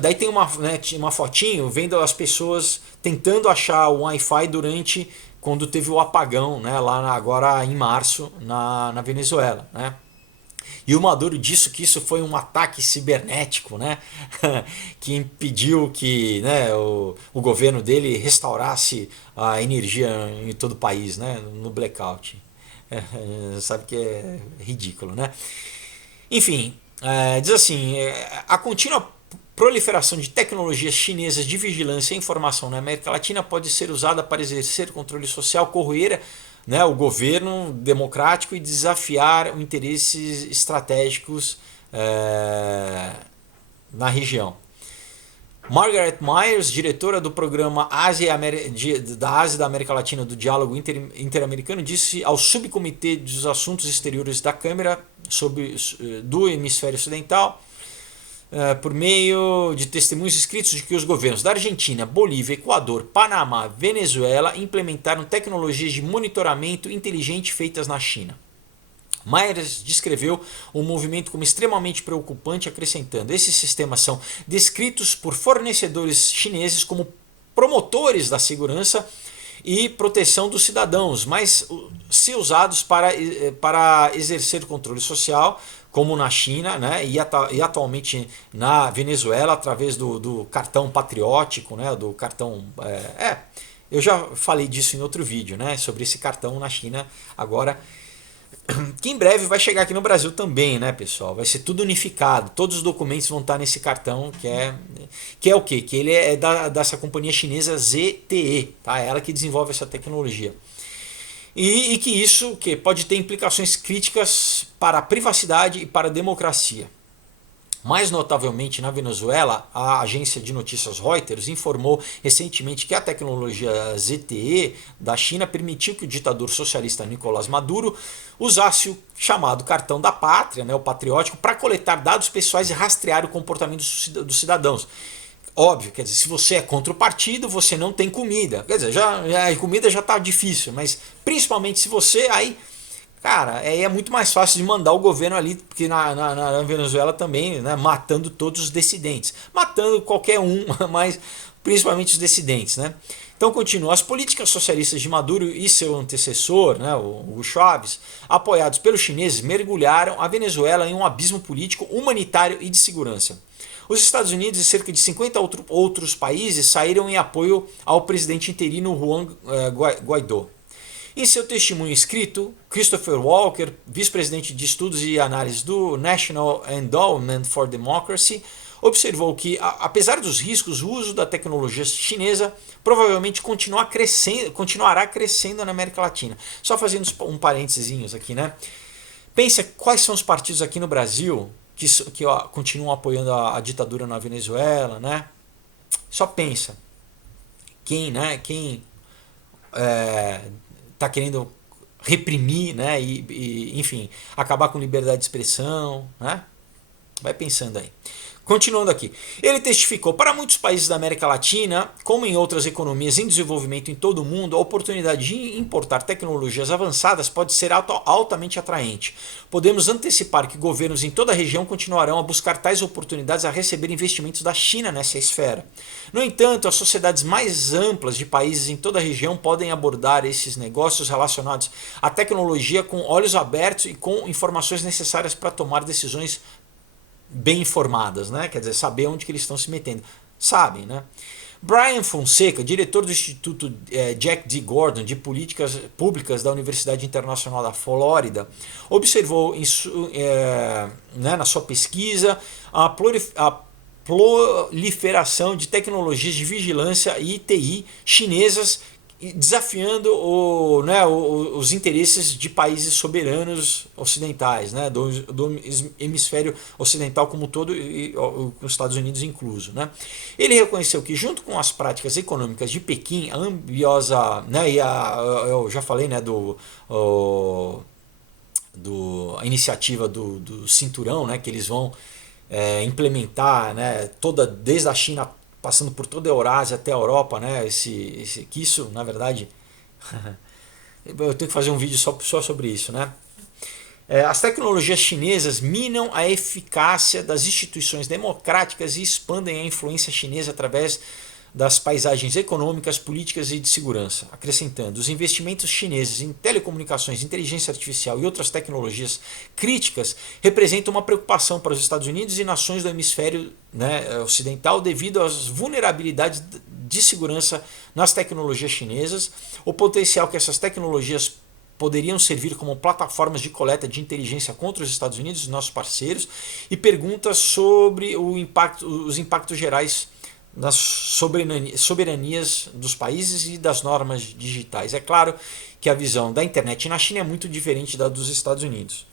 Daí tem uma fotinho vendo as pessoas tentando achar o Wi-Fi durante quando teve o apagão, né, lá agora em março na Venezuela, né? E o Maduro disse que isso foi um ataque cibernético, né? Que impediu que, né, o governo dele restaurasse a energia em todo o país, né, no blackout. Sabe que é ridículo, né? Enfim, diz assim, a contínua proliferação de tecnologias chinesas de vigilância e informação na América Latina pode ser usada para exercer controle social, corroer, né, o governo democrático e desafiar interesses estratégicos na região. Margaret Myers, diretora do programa da Ásia e da América Latina do Diálogo Interamericano, disse ao Subcomitê dos Assuntos Exteriores da Câmara do Hemisfério Ocidental, por meio de testemunhos escritos, de que os governos da Argentina, Bolívia, Equador, Panamá, Venezuela implementaram tecnologias de monitoramento inteligente feitas na China. Myers descreveu o movimento como extremamente preocupante, acrescentando: esses sistemas são descritos por fornecedores chineses como promotores da segurança e proteção dos cidadãos, mas se usados para exercer controle social, como na China, né, e atualmente na Venezuela, através do cartão patriótico, né, do cartão... eu já falei disso em outro vídeo, né, sobre esse cartão na China, agora que em breve vai chegar aqui no Brasil também, né, pessoal? Vai ser tudo unificado, todos os documentos vão estar nesse cartão, que é o quê? Que ele é dessa companhia chinesa ZTE, tá? É ela que desenvolve essa tecnologia. E que isso que pode ter implicações críticas para a privacidade e para a democracia. Mais notavelmente, na Venezuela, a agência de notícias Reuters informou recentemente que a tecnologia ZTE da China permitiu que o ditador socialista Nicolás Maduro usasse o chamado cartão da pátria, né, o patriótico, para coletar dados pessoais e rastrear o comportamento dos cidadãos. Óbvio, quer dizer, se você é contra o partido, você não tem comida. Quer dizer, a comida já está difícil, mas principalmente se você aí, cara, é muito mais fácil de mandar o governo ali, porque na Venezuela também, né, matando todos os dissidentes. Matando qualquer um, mas principalmente os dissidentes, né? Então continua. As políticas socialistas de Maduro e seu antecessor, né, o Hugo Chávez, apoiados pelos chineses, mergulharam a Venezuela em um abismo político, humanitário e de segurança. Os Estados Unidos e cerca de 50 outros países saíram em apoio ao presidente interino Juan Guaidó. Em seu testemunho escrito, Christopher Walker, vice-presidente de estudos e análises do National Endowment for Democracy, observou que, apesar dos riscos, o uso da tecnologia chinesa provavelmente continuará crescendo na América Latina. Só fazendo um parênteses aqui, né? Pensa quais são os partidos aqui no Brasil que continuam apoiando a ditadura na Venezuela, né? Só pensa. Quem está querendo reprimir, né? Enfim, acabar com liberdade de expressão, né? Vai pensando aí. Continuando aqui. Ele testificou, para muitos países da América Latina, como em outras economias em desenvolvimento em todo o mundo, a oportunidade de importar tecnologias avançadas pode ser altamente atraente. Podemos antecipar que governos em toda a região continuarão a buscar tais oportunidades a receber investimentos da China nessa esfera. No entanto, as sociedades mais amplas de países em toda a região podem abordar esses negócios relacionados à tecnologia com olhos abertos e com informações necessárias para tomar decisões bem informadas, né? Quer dizer, saber onde que eles estão se metendo. Sabem, né? Brian Fonseca, diretor do Instituto Jack D. Gordon de Políticas Públicas da Universidade Internacional da Flórida, observou na sua pesquisa a proliferação de tecnologias de vigilância e TI chinesas desafiando os interesses de países soberanos ocidentais, né, do hemisfério ocidental como um todo e os Estados Unidos incluso. Né. Ele reconheceu que junto com as práticas econômicas de Pequim, a ambiciosa, né, eu já falei, né, a iniciativa do cinturão, né, que eles vão implementar, né, desde a China passando por toda a Eurásia até a Europa, né? Que isso, na verdade, eu tenho que fazer um vídeo só sobre isso, né? As tecnologias chinesas minam a eficácia das instituições democráticas e expandem a influência chinesa através das paisagens econômicas, políticas e de segurança, acrescentando: os investimentos chineses em telecomunicações, inteligência artificial e outras tecnologias críticas representam uma preocupação para os Estados Unidos e nações do hemisfério, né, ocidental devido às vulnerabilidades de segurança nas tecnologias chinesas, o potencial que essas tecnologias poderiam servir como plataformas de coleta de inteligência contra os Estados Unidos e nossos parceiros, e perguntas sobre os impactos gerais das soberanias dos países e das normas digitais. É claro que a visão da internet na China é muito diferente da dos Estados Unidos.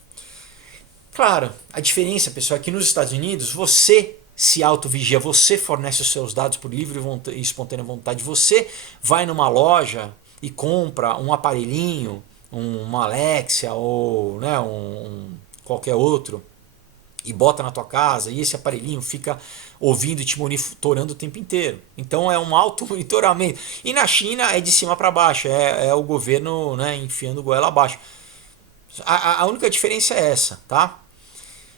Claro, a diferença, pessoal, é que nos Estados Unidos você se autovigia, você fornece os seus dados por livre e espontânea vontade, você vai numa loja e compra um aparelhinho, uma Alexia ou, né, qualquer outro, e bota na tua casa, e esse aparelhinho fica ouvindo e te monitorando o tempo inteiro. Então é um auto-monitoramento. E na China é de cima para baixo, é o governo, né, enfiando o goela abaixo. A única diferença é essa, tá?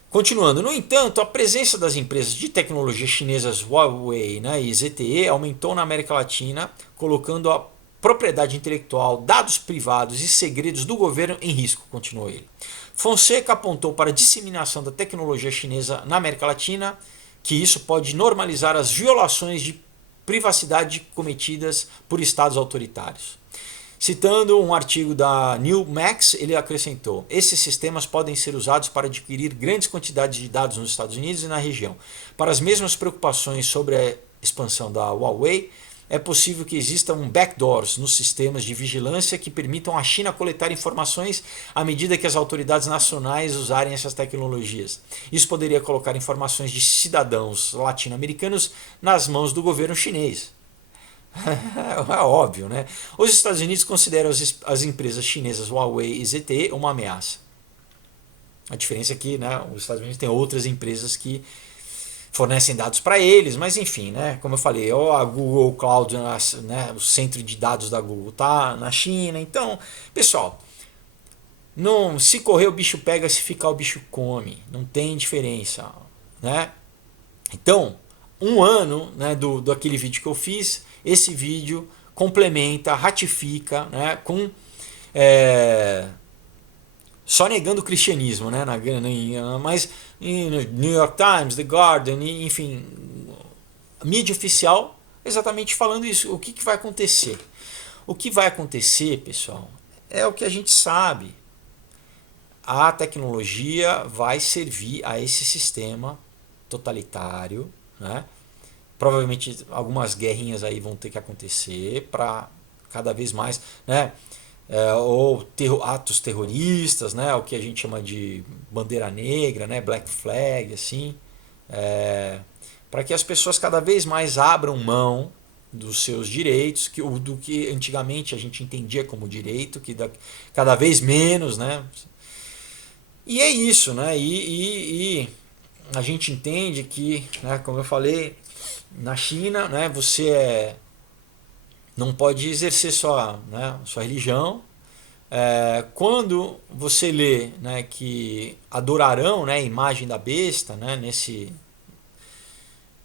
Continuando, no entanto, a presença das empresas de tecnologia chinesas Huawei, né, e ZTE aumentou na América Latina, colocando a propriedade intelectual, dados privados e segredos do governo em risco, continuou ele. Fonseca apontou para a disseminação da tecnologia chinesa na América Latina, que isso pode normalizar as violações de privacidade cometidas por estados autoritários. Citando um artigo da Newmax, ele acrescentou: esses sistemas podem ser usados para adquirir grandes quantidades de dados nos Estados Unidos e na região. Para as mesmas preocupações sobre a expansão da Huawei, é possível que existam backdoors nos sistemas de vigilância que permitam à China coletar informações à medida que as autoridades nacionais usarem essas tecnologias. Isso poderia colocar informações de cidadãos latino-americanos nas mãos do governo chinês. É óbvio, né? Os Estados Unidos consideram as empresas chinesas Huawei e ZTE uma ameaça. A diferença é que, né, os Estados Unidos têm outras empresas que fornecem dados para eles, mas enfim, né, como eu falei, a Google Cloud, né, o centro de dados da Google está na China. Então, pessoal, não, se correr o bicho pega, se ficar o bicho come. Não tem diferença, né? Então, um ano, né, do aquele vídeo que eu fiz, esse vídeo complementa, ratifica, né, com só negando o cristianismo, né, mas em New York Times, The Guardian, enfim, mídia oficial, exatamente falando isso. O que vai acontecer? O que vai acontecer, pessoal, é o que a gente sabe. A tecnologia vai servir a esse sistema totalitário, né? Provavelmente algumas guerrinhas aí vão ter que acontecer para cada vez mais, né? Ou atos terroristas, né? O que a gente chama de bandeira negra, né? Black flag, assim, para que as pessoas cada vez mais abram mão dos seus direitos, do que antigamente a gente entendia como direito, que cada vez menos, né? E é isso, né? E a gente entende que, né, como eu falei, na China, né, você não pode exercer sua religião. Quando você lê, né, que adorarão, né, a imagem da besta, né,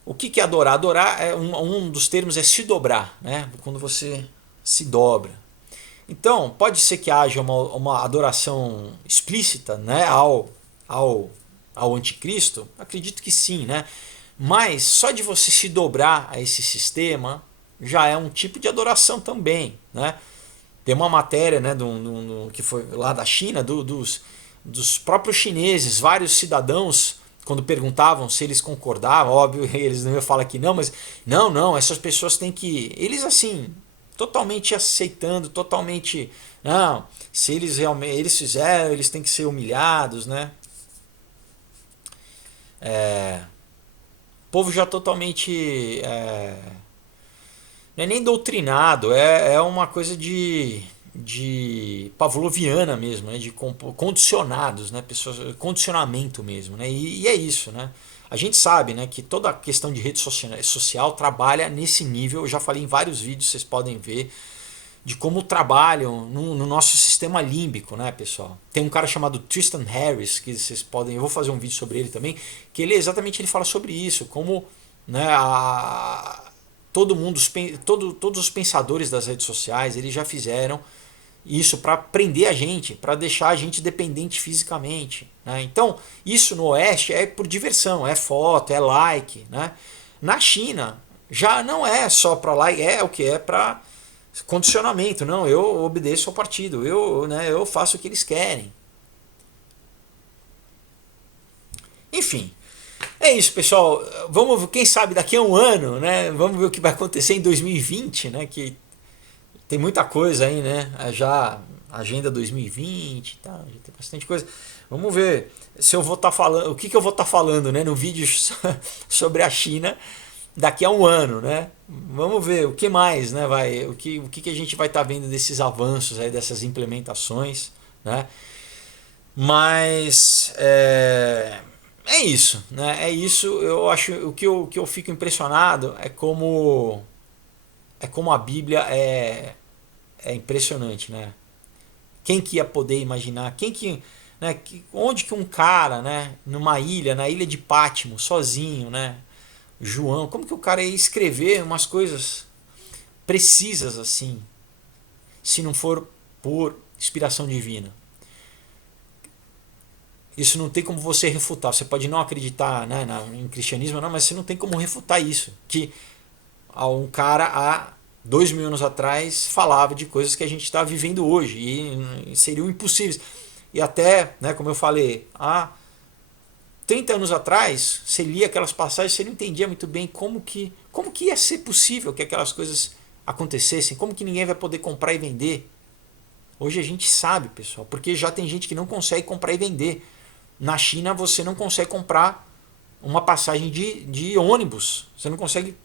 o que é adorar? Adorar um dos termos é se dobrar, né, quando você se dobra. Então, pode ser que haja uma adoração explícita, né, ao anticristo? Acredito que sim, né? Mas só de você se dobrar a esse sistema já é um tipo de adoração também, né? Tem uma matéria, né, que foi lá da China, dos próprios chineses, vários cidadãos, quando perguntavam se eles concordavam, óbvio, eles não iam falar que não, mas não, essas pessoas têm que... Eles assim, totalmente aceitando, totalmente... Não, se eles realmente eles fizeram, eles têm que ser humilhados, né? O povo já totalmente... não é nem doutrinado, é uma coisa de pavloviana mesmo, né? De condicionados, né? Pessoas, condicionamento mesmo, né? E é isso, né? A gente sabe, né, que toda a questão de rede social trabalha nesse nível. Eu já falei em vários vídeos, vocês podem ver, de como trabalham no nosso sistema límbico, né, pessoal? Tem um cara chamado Tristan Harris, que vocês podem... Eu vou fazer um vídeo sobre ele também, que ele fala sobre isso, como, né, todos os pensadores das redes sociais, eles já fizeram isso para prender a gente, para deixar a gente dependente fisicamente, né? Então, isso no Oeste é por diversão, é foto, é like, né? Na China, já não é só para like, é o que é para condicionamento. Não, eu obedeço ao partido, eu faço o que eles querem. Enfim, é isso, pessoal. Vamos, quem sabe daqui a um ano, né? Vamos ver o que vai acontecer em 2020, né? Que tem muita coisa aí, né? Já agenda 2020 e tal, já tem bastante coisa. Vamos ver se eu vou estar falando, o que eu vou estar falando, né, no vídeo sobre a China daqui a um ano, né? Vamos ver o que mais, né, o que a gente vai estar vendo desses avanços aí, dessas implementações, né? Mas é isso, né? É isso. Eu acho o que eu fico impressionado é como a Bíblia é impressionante, né? Quem que ia poder imaginar? Né, onde que um cara, né, numa ilha, na ilha de Pátimo, sozinho, né, João, como que o cara ia escrever umas coisas precisas assim, se não for por inspiração divina? Isso não tem como você refutar. Você pode não acreditar, né, em cristianismo, não, mas você não tem como refutar isso. Que um cara há 2.000 anos atrás falava de coisas que a gente está vivendo hoje e seriam impossíveis. E até, né, como eu falei, há 30 anos atrás, você lia aquelas passagens, você não entendia muito bem como que ia ser possível que aquelas coisas acontecessem, como que ninguém vai poder comprar e vender. Hoje a gente sabe, pessoal, porque já tem gente que não consegue comprar e vender. Na China você não consegue comprar uma passagem de ônibus, você não consegue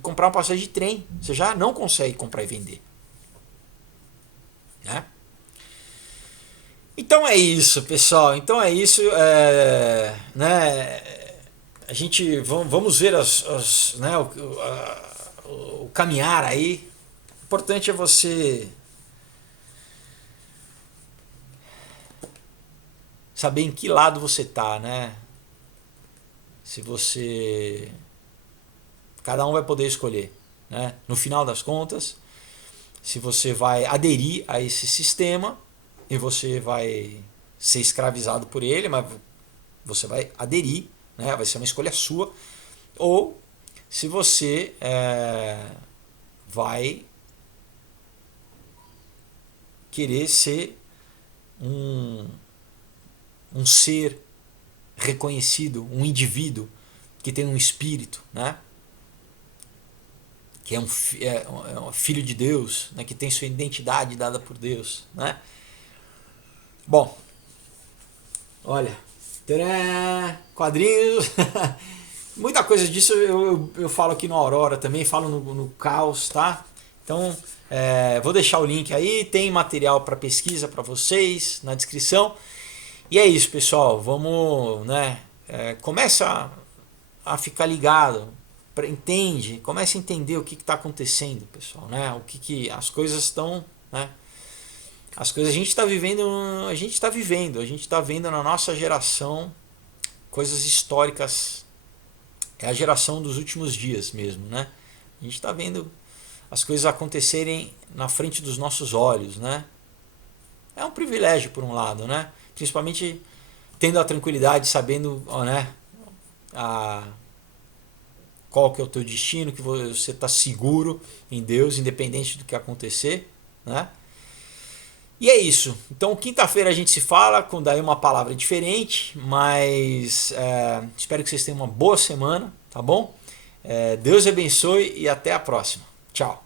comprar uma passagem de trem, você já não consegue comprar e vender. Né? Então é isso, pessoal. Então é isso. Né, a gente vamos ver né, o caminhar aí. O importante é você saber em que lado você tá, né? Se você, cada um vai poder escolher, né? No final das contas, se você vai aderir a esse sistema e você vai ser escravizado por ele, mas você vai aderir, né? Vai ser uma escolha sua, ou se você vai querer ser um ser reconhecido, um indivíduo que tem um espírito, né? Que é um filho de Deus, né? Que tem sua identidade dada por Deus, né? Bom, olha, quadrinhos, muita coisa disso eu falo aqui no Aurora também, falo no Caos, tá? Então, vou deixar o link aí, tem material para pesquisa para vocês na descrição. E é isso, pessoal, vamos, né? Começa a ficar ligado, entende, começa a entender o que está acontecendo, pessoal, né? O que as coisas estão, né? As coisas a gente está vivendo, a gente está vendo na nossa geração coisas históricas. É a geração dos últimos dias mesmo, né? A gente está vendo as coisas acontecerem na frente dos nossos olhos, né? É um privilégio por um lado, né? Principalmente tendo a tranquilidade, sabendo, né, qual que é o teu destino, que você está seguro em Deus, independente do que acontecer, né? E é isso. Então, quinta-feira a gente se fala com daí uma palavra diferente, mas espero que vocês tenham uma boa semana, tá bom? Deus abençoe e até a próxima. Tchau.